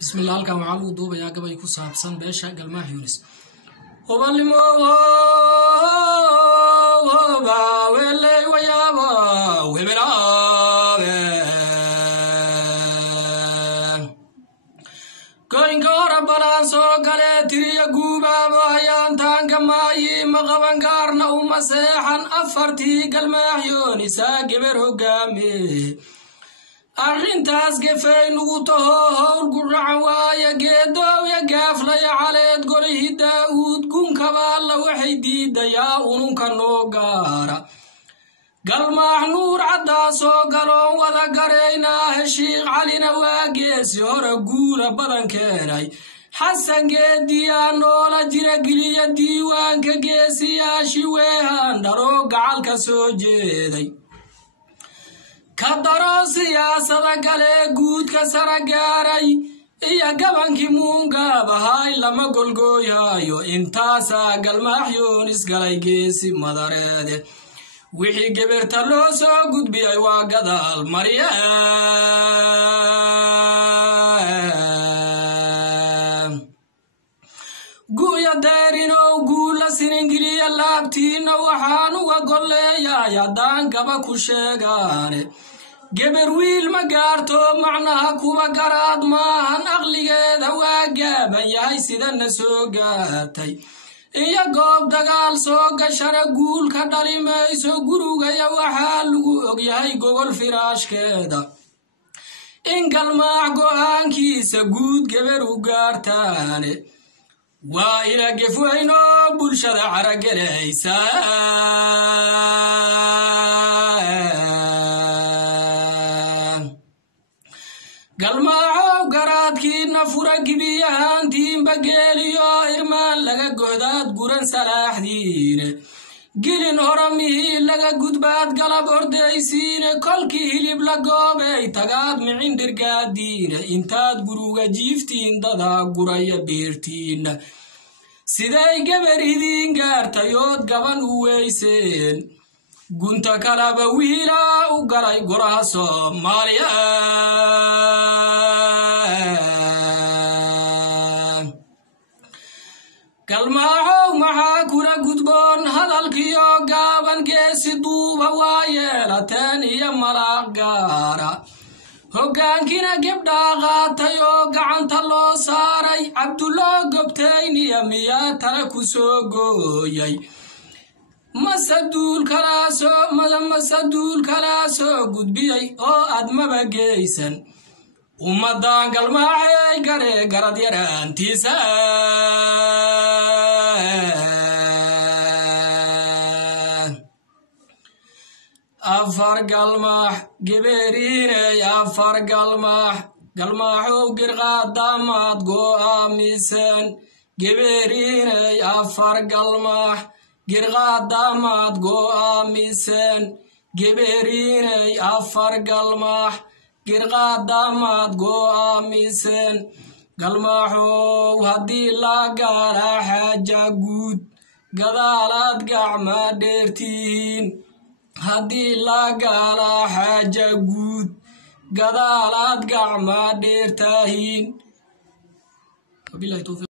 بسم الله halkan waxaan u duubayaa gabay ku saabsan beesha galmaax Yunis obalimo ba welay wayaba weberaabe goyn goora balan soo gale tiriya guubaaba ayaan taangamaayi maqaban gaarna uma seexan afartii galmaax Yunis gabar hogaame arrintaas gefay nugu taho hawl guracan waaya geedow ya gaaflay caleed golihi daawud gunkaba alla waxay diidayaa ununka noo gaara galmaax nuur caddaa soo galoon wada garaynaa heshiiq calina waa geesi hore guula badan keenay xasan geediyaa noola jira geliya diiwaanka geesiyaashi weehan dharoo gacalka soo jeeday kadaro siyaasada gale guudka sara gaaray iyo gabankii muungabahay lama golgooyayo intaasaa galmaax Yunis galay geesi madareede wixii gabarta loo soo gudbiyay waa gadaal mariya guya daarinow guula siningiliya laabtiina waxaan uga golleeyaay haddaan gaba ku sheegaane gabar wiil ma gaarto macnaha kuba garaad maahan aqligeeda waa gaaban yahay sidana soo gaartay iyo goob dagaal soo gashana guulka dhalimayso gurigaya waxaa lagu ogyahay gogol firaashkeeda in galmaax go'aankiisa guud gabar u gaartaane waa ina gefweyno bulshada caragelaysa galmaaxow garaadkiina fura gibiyahaantiinba geeliyo irmaan laga godaad guran salaaxdiine gilin horamihii laga gudbaad galab ordaysiine kolkii hilib la goobay tagaad micindirgaadiine intaad guruga jiiftiin dadaa guraya beertiina siday gabar idiin gaartayood gaban u weyseen gunta kalaba wiilaa u galay goraha Soomaaliya galmaaxow maxaa kula gudboon hadalkiyo gaaban geesi duuba waa yeelateen iyo malaaq gaara hoggaankina gabdhaa qaatay oo gacanta loo saaray cabdullah gobtayniya miyaa tala ku soo gooyay masaduul kalaa soo gudbiyay oo admaba geysan ummadan galmaaxay garee garad yaraantiisa afar galmaax geberiinay afar galmaaxow girqaadamaad go'aamisan geberiinay afar galmaax girqaadamaad go'aamisan geberiinay afar galmaax girqaadamaad go'aamisan galmaaxow haddii la gaara xaaja guud gadaalaad gacma dheertiin haddii la gaala xaaja guud gadaalaad gacma dheertaahin